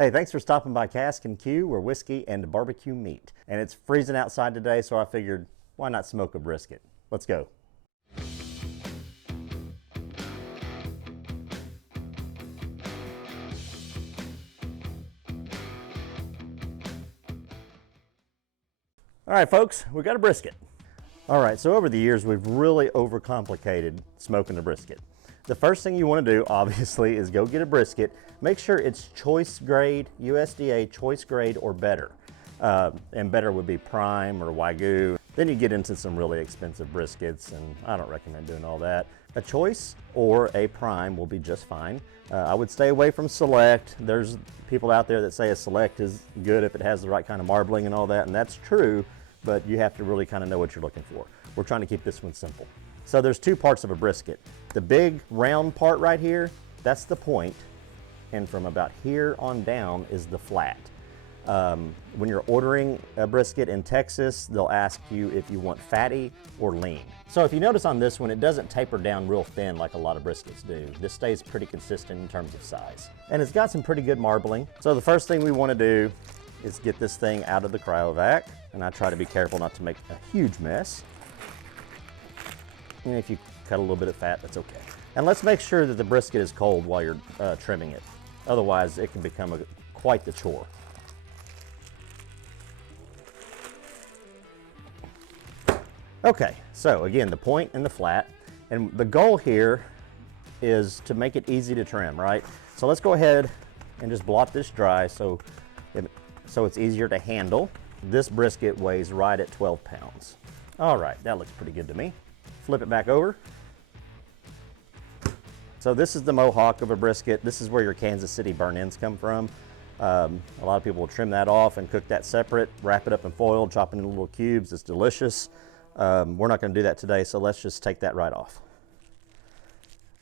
Hey, thanks for stopping by Casks-n-Que, where whiskey and barbecue meet. And it's freezing outside today, so I figured, why not smoke a brisket? Let's go. All right, folks, we got a brisket. All right, so over the years, we've really overcomplicated smoking a brisket. The first thing you want to do, obviously, is go get a brisket. Make sure it's choice grade, USDA choice grade or better. And better would be prime or Wagyu. Then you get into some really expensive briskets, and I don't recommend doing all that. A choice or a prime will be just fine. I would stay away from select. There's people out there that say a select is good if it has the right kind of marbling and all that, and that's true, but you have to really kind of know what you're looking for. We're trying to keep this one simple. So there's two parts of a brisket. The big round part right here, that's the point, and from about here on down is the flat. When you're ordering a brisket in Texas, they'll ask you if you want fatty or lean. So if you notice on this one, it doesn't taper down real thin like a lot of briskets do. This stays pretty consistent in terms of size. And it's got some pretty good marbling. So the first thing we want to do is get this thing out of the cryovac, and I try to be careful not to make a huge mess. And if you cut a little bit of fat, that's okay. And let's make sure that the brisket is cold while you're trimming it. Otherwise, it can become quite the chore. Okay, so again, the point and the flat. And the goal here is to make it easy to trim, right? So let's go ahead and just blot this dry so it's easier to handle. This brisket weighs right at 12 pounds. All right, that looks pretty good to me. Flip it back over. So this is the mohawk of a brisket. This is where your Kansas City burn-ins come from. A lot of people will trim that off and cook that separate, wrap it up in foil, chop it into little cubes. It's delicious. We're not going to do that today, so let's just take that right off.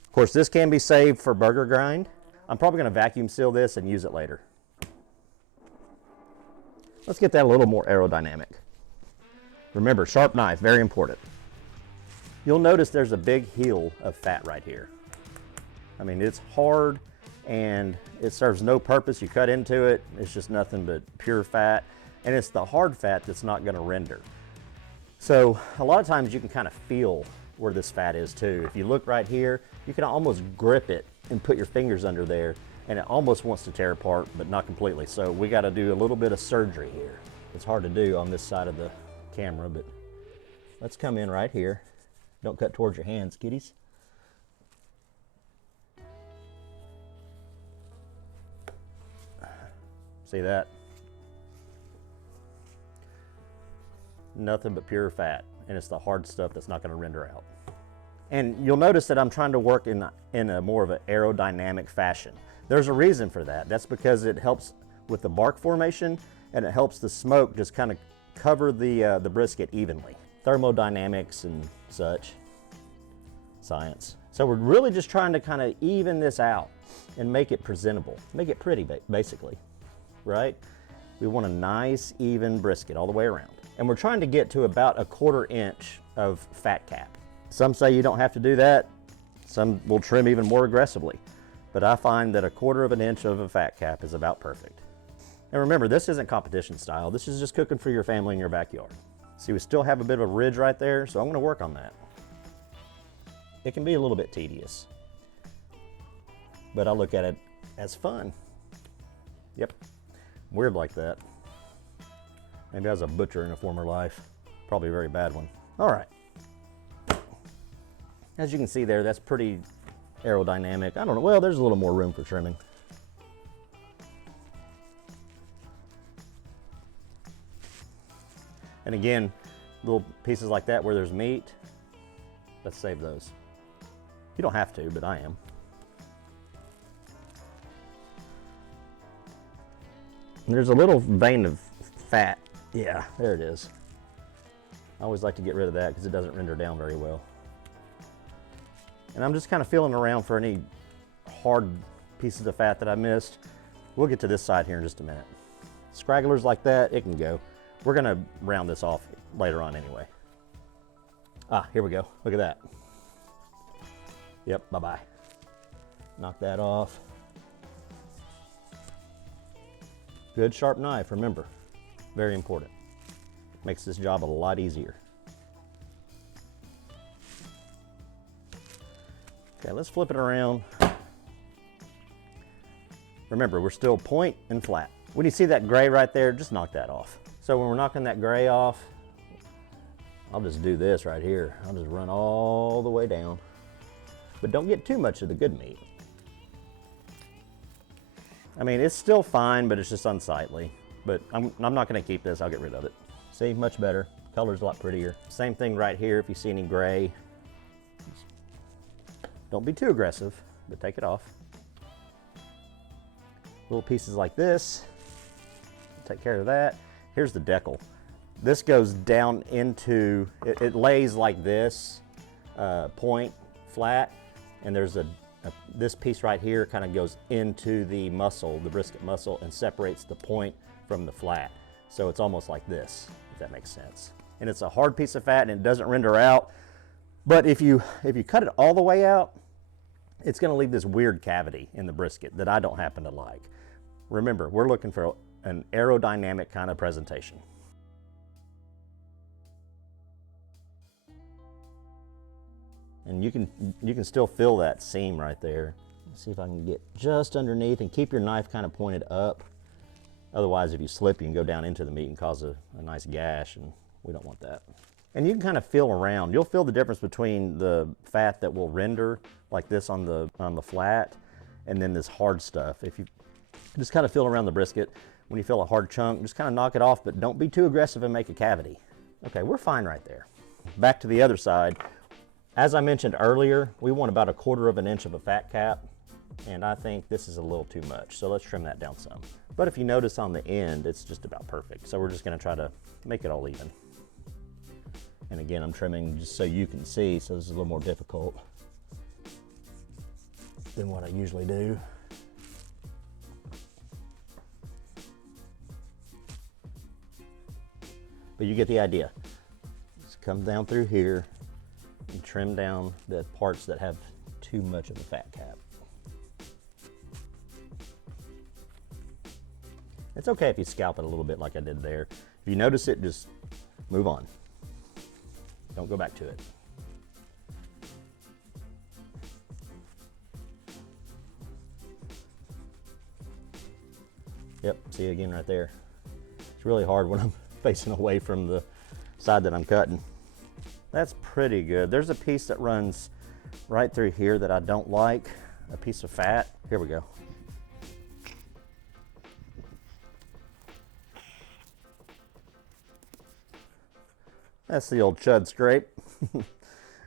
Of course, this can be saved for burger grind. I'm probably going to vacuum seal this and use it later. Let's get that a little more aerodynamic. Remember, sharp knife, very important. You'll notice there's a big heel of fat right here. I mean, it's hard and it serves no purpose. You cut into it, it's just nothing but pure fat. And it's the hard fat that's not going to render. So a lot of times you can kind of feel where this fat is too. If you look right here, you can almost grip it and put your fingers under there, and it almost wants to tear apart, but not completely. So we got to do a little bit of surgery here. It's hard to do on this side of the camera, but let's come in right here. Don't cut towards your hands, kiddies. See that? Nothing but pure fat, and it's the hard stuff that's not going to render out. And you'll notice that I'm trying to work in a more of an aerodynamic fashion. There's a reason for that. That's because it helps with the bark formation, and it helps the smoke just kind of cover the brisket evenly. Thermodynamics and such, science. So we're really just trying to kind of even this out and make it presentable, make it pretty, basically, right? We want a nice, even brisket all the way around. And we're trying to get to about 1/4 inch of fat cap. Some say you don't have to do that. Some will trim even more aggressively. But I find that 1/4 inch of a fat cap is about perfect. And remember, this isn't competition style. This is just cooking for your family in your backyard. See, we still have a bit of a ridge right there, so I'm gonna work on that. It can be a little bit tedious, but I look at it as fun. Yep, weird like that. Maybe I was a butcher in a former life. Probably a very bad one. All right. As you can see there, that's pretty aerodynamic. I don't know, well, there's a little more room for trimming. And again, little pieces like that where there's meat, let's save those. You don't have to, but I am. And there's a little vein of fat. Yeah, there it is. I always like to get rid of that because it doesn't render down very well. And I'm just kind of feeling around for any hard pieces of fat that I missed. We'll get to this side here in just a minute. Scragglers like that, it can go. We're gonna round this off later on anyway. Ah, here we go. Look at that. Yep, bye-bye. Knock that off. Good sharp knife, remember, very important. Makes this job a lot easier. Okay, let's flip it around. Remember, we're still point and flat. When you see that gray right there, just knock that off. So when we're knocking that gray off, I'll just do this right here. I'll just run all the way down. But don't get too much of the good meat. I mean, it's still fine, but it's just unsightly. But I'm not gonna keep this, I'll get rid of it. See, much better. Color's a lot prettier. Same thing right here, if you see any gray. Don't be too aggressive, but take it off. Little pieces like this, take care of that. Here's the decal. This goes down into, it lays like this, point, flat, and there's this piece right here kind of goes into the muscle, the brisket muscle, and separates the point from the flat. So it's almost like this, if that makes sense. And it's a hard piece of fat and it doesn't render out. But if you cut it all the way out, it's gonna leave this weird cavity in the brisket that I don't happen to like. Remember, we're looking for an aerodynamic kind of presentation. And you can still feel that seam right there. Let's see if I can get just underneath, and keep your knife kind of pointed up. Otherwise, if you slip, you can go down into the meat and cause a nice gash, and we don't want that. And you can kind of feel around. You'll feel the difference between the fat that will render like this on the flat, and then this hard stuff. If you just kind of feel around the brisket, when you feel a hard chunk, just kind of knock it off, but don't be too aggressive and make a cavity. Okay, we're fine right there. Back to the other side. As I mentioned earlier, we want about 1/4 of an inch of a fat cap, and I think this is a little too much, so let's trim that down some. But if you notice on the end, it's just about perfect. So we're just gonna try to make it all even. And again, I'm trimming just so you can see, so this is a little more difficult than what I usually do. But you get the idea. Just come down through here and trim down the parts that have too much of a fat cap. It's okay if you scalp it a little bit like I did there. If you notice it, just move on. Don't go back to it. Yep, see again right there. It's really hard when I'm facing away from the side that I'm cutting. That's pretty good. There's a piece that runs right through here that I don't like, a piece of fat. Here we go. That's the old chud scrape.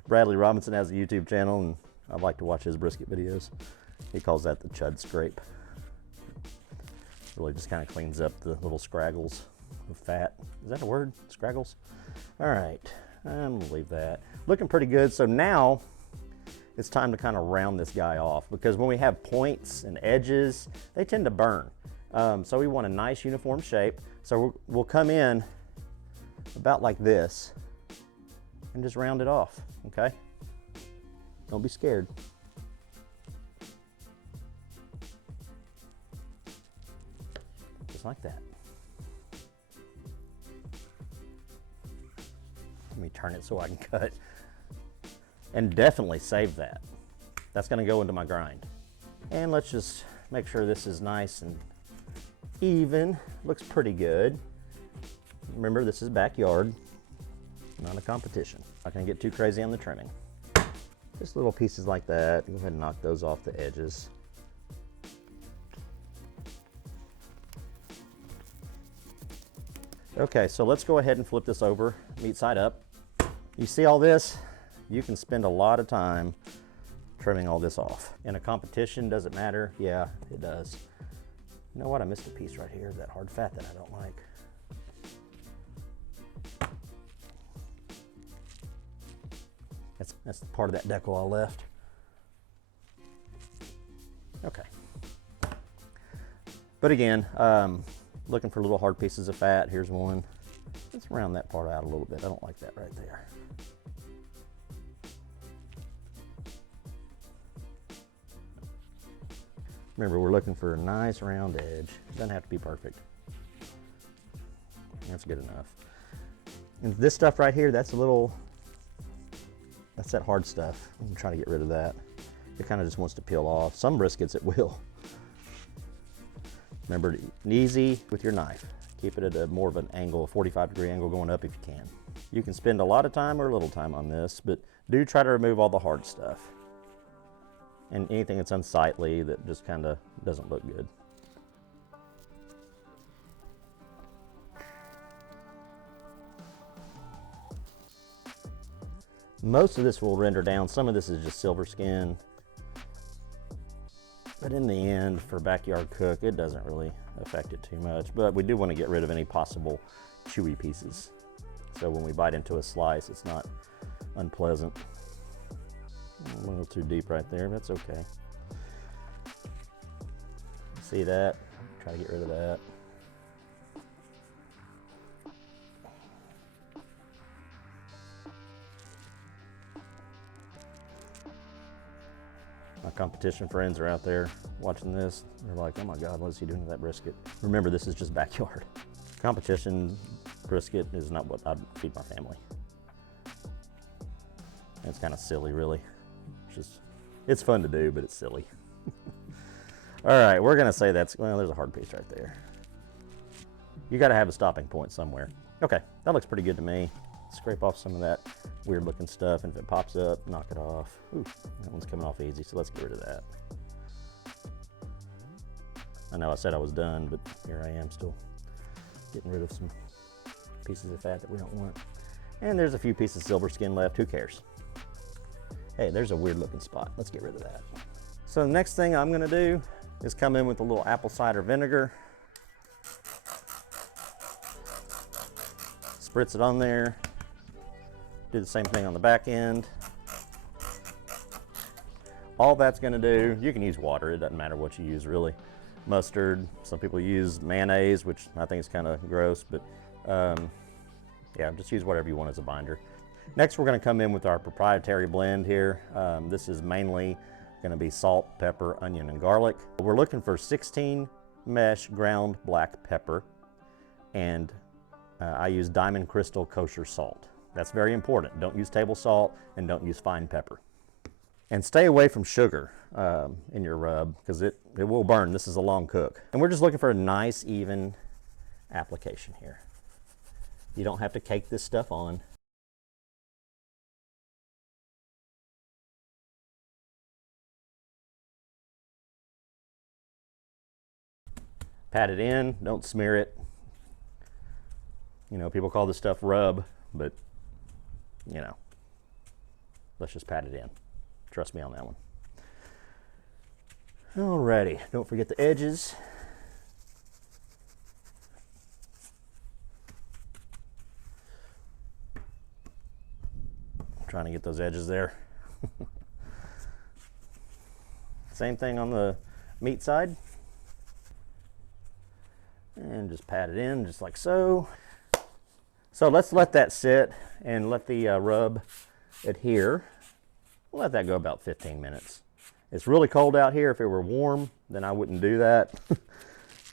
Bradley Robinson has a YouTube channel, and I like to watch his brisket videos. He calls that the chud scrape. Really just kind of cleans up the little scraggles of fat. Is that a word? Scraggles? All right, I'm gonna leave that. Looking pretty good. So now it's time to kind of round this guy off, because when we have points and edges, they tend to burn. So we want a nice uniform shape. So we'll come in about like this and just round it off, okay? Don't be scared. Just like that. Let me turn it so I can cut. And definitely save that. That's gonna go into my grind. And let's just make sure this is nice and even. Looks pretty good. Remember, this is backyard, not a competition. Not gonna get too crazy on the trimming. Just little pieces like that. Go ahead and knock those off the edges. Okay, so let's go ahead and flip this over, meat side up. You see all this? You can spend a lot of time trimming all this off. In a competition, does it matter? Yeah, it does. You know what? I missed a piece right here, that hard fat that I don't like. That's the part of that decal I left. Okay. But again, looking for little hard pieces of fat. Here's one. Let's round that part out a little bit. I don't like that right there. Remember, we're looking for a nice round edge. It doesn't have to be perfect. That's good enough. And this stuff right here, that's that hard stuff. I'm trying to get rid of that. It kind of just wants to peel off. Some briskets it will. Remember, easy with your knife. Keep it at more of an angle, a 45-degree angle going up if you can. You can spend a lot of time or a little time on this, but do try to remove all the hard stuff. And anything that's unsightly that just kind of doesn't look good. Most of this will render down. Some of this is just silver skin. But in the end, for backyard cook, it doesn't really affect it too much. But we do want to get rid of any possible chewy pieces. So when we bite into a slice, it's not unpleasant. A little too deep right there, that's okay. See that? Try to get rid of that. My competition friends are out there watching this. They're like, oh my God, what is he doing to that brisket? Remember, this is just backyard. Competition brisket is not what I'd feed my family. It's kind of silly, really. It's fun to do, but it's silly. All right, we're gonna say well, there's a hard piece right there. You gotta have a stopping point somewhere. Okay, that looks pretty good to me. Scrape off some of that weird looking stuff, and if it pops up, knock it off. Ooh, that one's coming off easy, so let's get rid of that. I know I said I was done, but here I am still getting rid of some pieces of fat that we don't want. And there's a few pieces of silver skin left, who cares? Hey, there's a weird looking spot. Let's get rid of that. So the next thing I'm gonna do is come in with a little apple cider vinegar. Spritz it on there. Do the same thing on the back end. All that's gonna do, you can use water, it doesn't matter what you use really. Mustard, some people use mayonnaise, which I think is kind of gross, but yeah, just use whatever you want as a binder. Next, we're gonna come in with our proprietary blend here. This is mainly gonna be salt, pepper, onion, and garlic. We're looking for 16 mesh ground black pepper, and I use Diamond Crystal kosher salt. That's very important. Don't use table salt and don't use fine pepper. And stay away from sugar in your rub because it will burn. This is a long cook. And we're just looking for a nice, even application here. You don't have to cake this stuff on. Pat it in, don't smear it. You know, people call this stuff rub, but you know, let's just pat it in. Trust me on that one. Alrighty, don't forget the edges. I'm trying to get those edges there. Same thing on the meat side. And just pat it in just like so. So let's let that sit and let the rub adhere. We'll let that go about 15 minutes. It's really cold out here. If it were warm, then I wouldn't do that.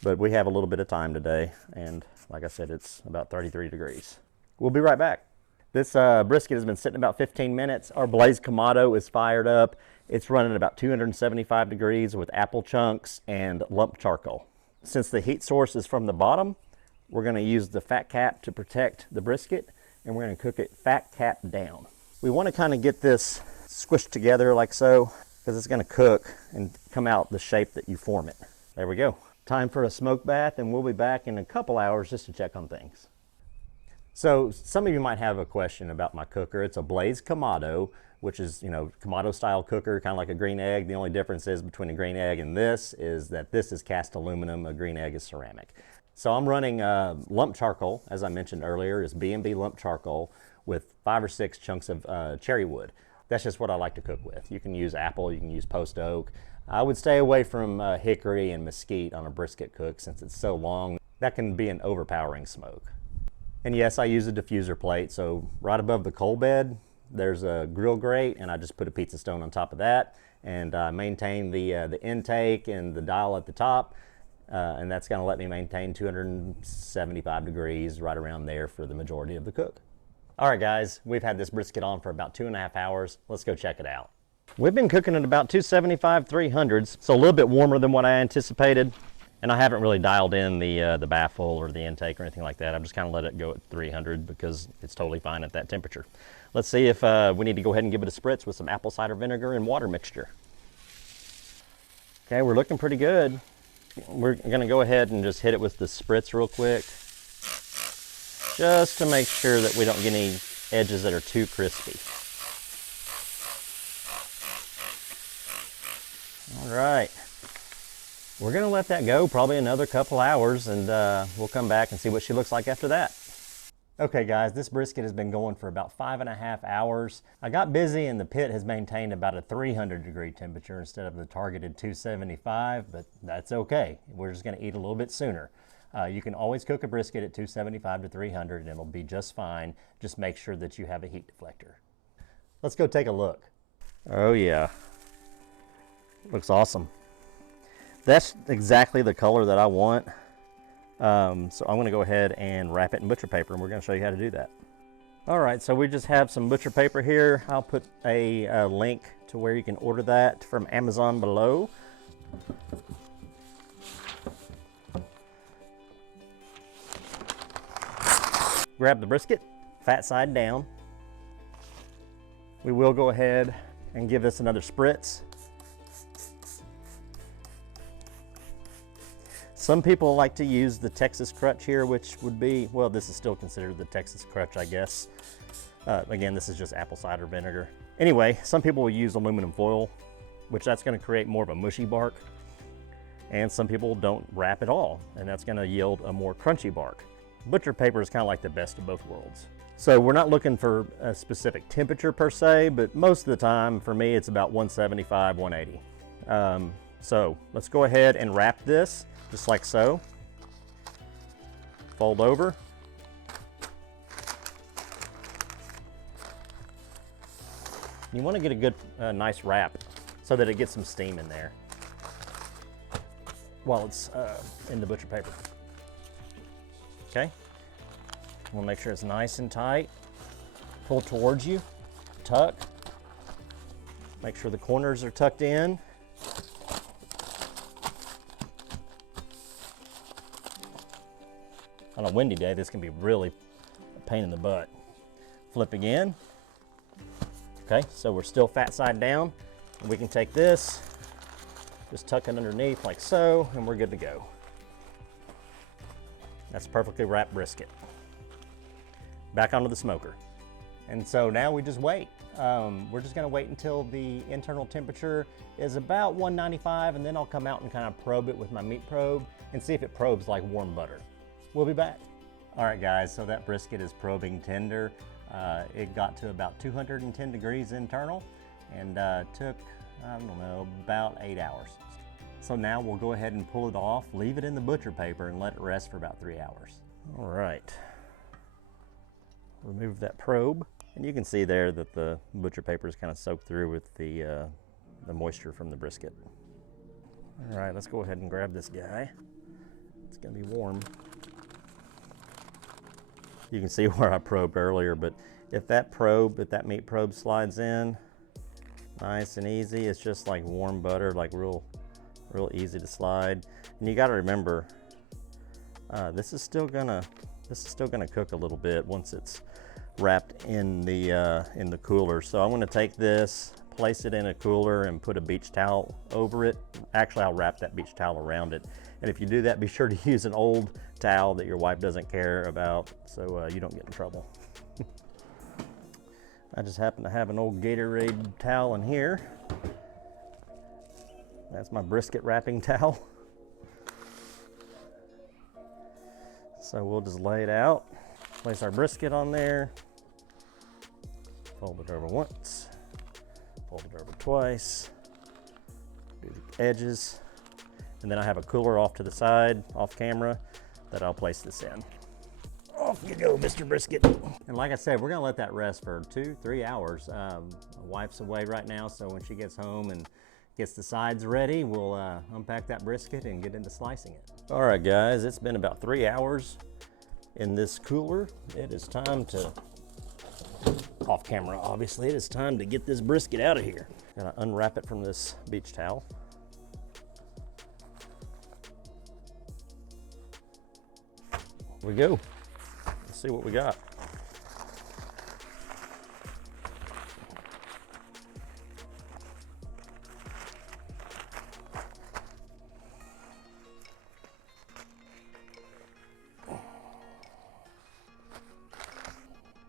But we have a little bit of time today. And like I said, it's about 33 degrees. We'll be right back. This brisket has been sitting about 15 minutes. Our Blaze Kamado is fired up. It's running about 275 degrees with apple chunks and lump charcoal. Since the heat source is from the bottom, we're going to use the fat cap to protect the brisket, and we're going to cook it fat cap down. We want to kind of get this squished together like so, because it's going to cook and come out the shape that you form it. There we go. Time for a smoke bath, and we'll be back in a couple hours just to check on things. So some of you might have a question about my cooker. It's a Blaze Kamado, which is, you know, Kamado style cooker, kind of like a green egg. The only difference is between a green egg and this is that this is cast aluminum, a green egg is ceramic. So I'm running lump charcoal, as I mentioned earlier, is B&B lump charcoal with 5 or 6 chunks of cherry wood. That's just what I like to cook with. You can use apple, you can use post oak. I would stay away from hickory and mesquite on a brisket cook since it's so long. That can be an overpowering smoke. And yes, I use a diffuser plate, so right above the coal bed, there's a grill grate, and I just put a pizza stone on top of that, and maintain the intake and the dial at the top. And that's going to let me maintain 275 degrees right around there for the majority of the cook. All right, guys, we've had this brisket on for about 2.5 hours. Let's go check it out. We've been cooking at about 275, 300s, so a little bit warmer than what I anticipated. And I haven't really dialed in the baffle or the intake or anything like that. I've just kind of let it go at 300 because it's totally fine at that temperature. Let's see if we need to go ahead and give it a spritz with some apple cider vinegar and water mixture. Okay, we're looking pretty good. We're gonna go ahead and just hit it with the spritz real quick, just to make sure that we don't get any edges that are too crispy. All right. We're gonna let that go probably another couple hours, and we'll come back and see what she looks like after that. Okay guys, this brisket has been going for about 5.5 hours. I got busy and the pit has maintained about a 300 degree temperature instead of the targeted 275, but that's okay. We're just gonna eat a little bit sooner. You can always cook a brisket at 275 to 300 and it'll be just fine. Just make sure that you have a heat deflector. Let's go take a look. Oh yeah, looks awesome. That's exactly the color that I want. So I'm gonna go ahead and wrap it in butcher paper and we're gonna show you how to do that. All right, so we just have some butcher paper here. I'll put a link to where you can order that from Amazon below. Grab the brisket, fat side down. We will go ahead and give this another spritz. Some people like to use the Texas crutch here, which would be, well, this is still considered the Texas crutch, I guess. Again, this is just apple cider vinegar. Anyway, some people will use aluminum foil, which that's gonna create more of a mushy bark. And some people don't wrap at all, and that's gonna yield a more crunchy bark. Butcher paper is kind of like the best of both worlds. So we're not looking for a specific temperature per se, but most of the time, for me, it's about 175, 180. So let's go ahead and wrap this just like so. Fold over. You want to get a good, nice wrap so that it gets some steam in there while it's in the butcher paper. Okay. We'll make sure it's nice and tight. Pull towards you, tuck. Make sure the corners are tucked in. On a windy day, this can be really a pain in the butt. Flip again. Okay, so we're still fat side down. And we can take this, just tuck it underneath like so, and we're good to go. That's perfectly wrapped brisket. Back onto the smoker. And so now we just wait. We're just gonna wait until the internal temperature is about 195, and then I'll come out and kind of probe it with my meat probe and see if it probes like warm butter. We'll be back. All right guys, so that brisket is probing tender. It got to about 210 degrees internal and took, I don't know, about 8 hours. So now we'll go ahead and pull it off, leave it in the butcher paper and let it rest for about 3 hours. All right, remove that probe. And you can see there that the butcher paper is kind of soaked through with the moisture from the brisket. All right, let's go ahead and grab this guy. It's gonna be warm. You can see where I probed earlier, but if that meat probe slides in nice and easy, it's just like warm butter, like real easy to slide. And you got to remember, this is still gonna cook a little bit once it's wrapped in the cooler. So I'm gonna take this, place it in a cooler, and put a beach towel over it. Actually, I'll wrap that beach towel around it. And if you do that, be sure to use an old towel that your wife doesn't care about, so you don't get in trouble. I just happen to have an old Gatorade towel in here. That's my brisket wrapping towel. So we'll just lay it out, place our brisket on there, fold it over once, fold it over twice, do the edges. And then I have a cooler off to the side, off camera, that I'll place this in. Off you go, Mr. Brisket. And like I said, we're gonna let that rest for 2-3 hours. My wife's away right now, so when she gets home and gets the sides ready, we'll unpack that brisket and get into slicing it. All right, guys, it's been about 3 hours in this cooler. It is time to, off camera obviously, it is time to get this brisket out of here. Gotta unwrap it from this beach towel. Here we go. Let's see what we got.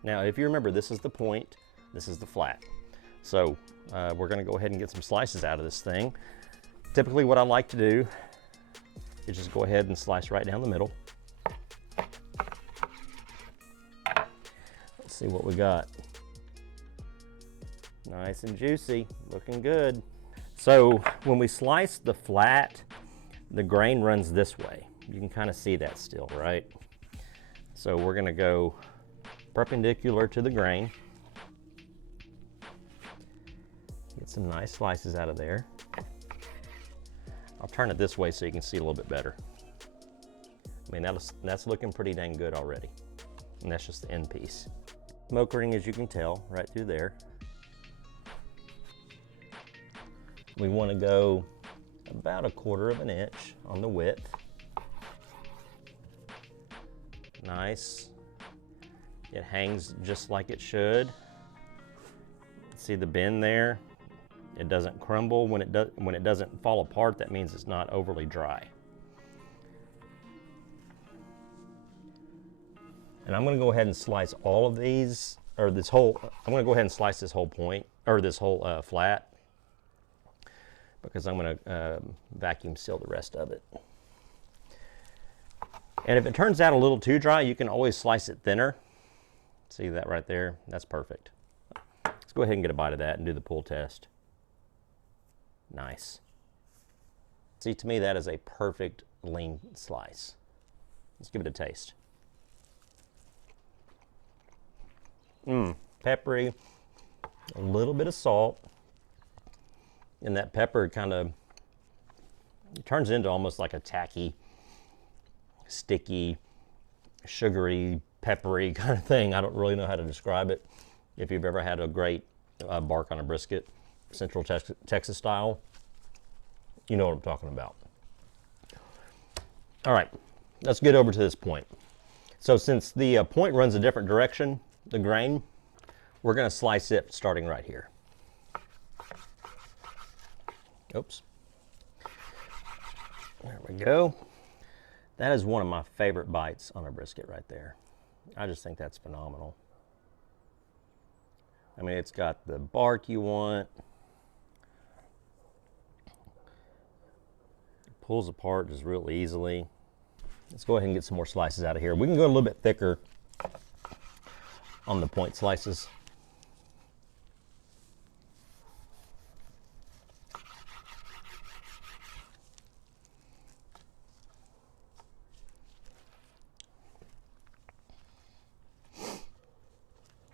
Now, if you remember, this is the point, this is the flat. So we're gonna go ahead and get some slices out of this thing. Typically what I like to do is just go ahead and slice right down the middle. Let's see what we got. Nice and juicy, looking good. So when we slice the flat, the grain runs this way. You can kind of see that still, right? So we're gonna go perpendicular to the grain. Get some nice slices out of there. I'll turn it this way so you can see a little bit better. I mean, that's looking pretty dang good already. And that's just the end piece. Smoke ring, as you can tell, right through there. We want to go about 1/4 inch on the width. Nice. It hangs just like it should. See the bend there? It doesn't crumble. When it doesn't fall apart, that means it's not overly dry. And I'm gonna go ahead and slice all of these, or this whole, I'm gonna go ahead and slice this whole point, or this whole flat, because I'm gonna vacuum seal the rest of it. And if it turns out a little too dry, you can always slice it thinner. See that right there? That's perfect. Let's go ahead and get a bite of that and do the pull test. Nice. See, to me, that is a perfect lean slice. Let's give it a taste. Peppery, a little bit of salt, and that pepper kind of turns into almost like a tacky, sticky, sugary, peppery kind of thing. I don't really know how to describe it. If you've ever had a great bark on a brisket, Central Texas style, you know what I'm talking about. All right, let's get over to this point. So since the point runs a different direction, the grain, we're gonna slice it starting right here. Oops. There we go. That is one of my favorite bites on a brisket right there. I just think that's phenomenal. I mean, it's got the bark you want. It pulls apart just real easily. Let's go ahead and get some more slices out of here. We can go a little bit thicker on the point slices.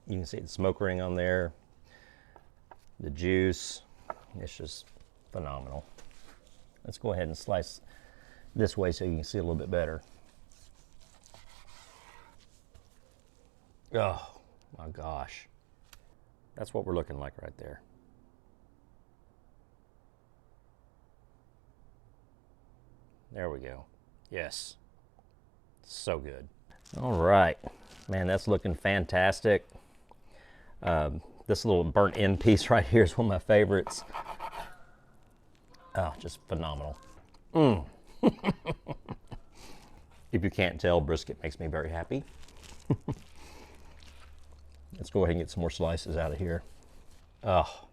You can see the smoke ring on there, the juice, it's just phenomenal. Let's go ahead and slice this way so you can see a little bit better. Oh my gosh. That's what we're looking like right there. There we go. Yes. So good. All right. Man, that's looking fantastic. This little burnt end piece right here is one of my favorites. Oh, just phenomenal. If you can't tell, brisket makes me very happy. Let's go ahead and get some more slices out of here. Oh,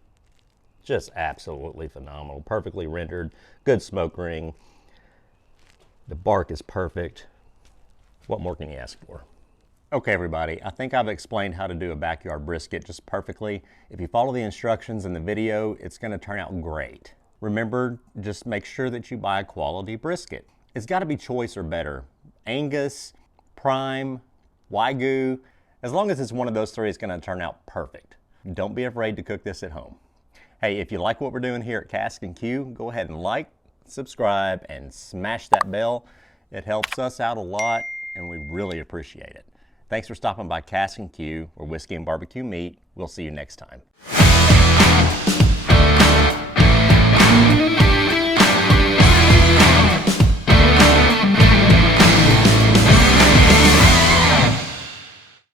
just absolutely phenomenal. Perfectly rendered, good smoke ring. The bark is perfect. What more can you ask for? Okay, everybody, I think I've explained how to do a backyard brisket just perfectly. If you follow the instructions in the video, it's gonna turn out great. Remember, just make sure that you buy a quality brisket. It's gotta be choice or better. Angus, prime, Wagyu, as long as it's one of those three, it's gonna turn out perfect. Don't be afraid to cook this at home. Hey, if you like what we're doing here at Casks-n-Que, go ahead and like, subscribe, and smash that bell. It helps us out a lot, and we really appreciate it. Thanks for stopping by Casks-n-Que, where whiskey and barbecue meet. We'll see you next time.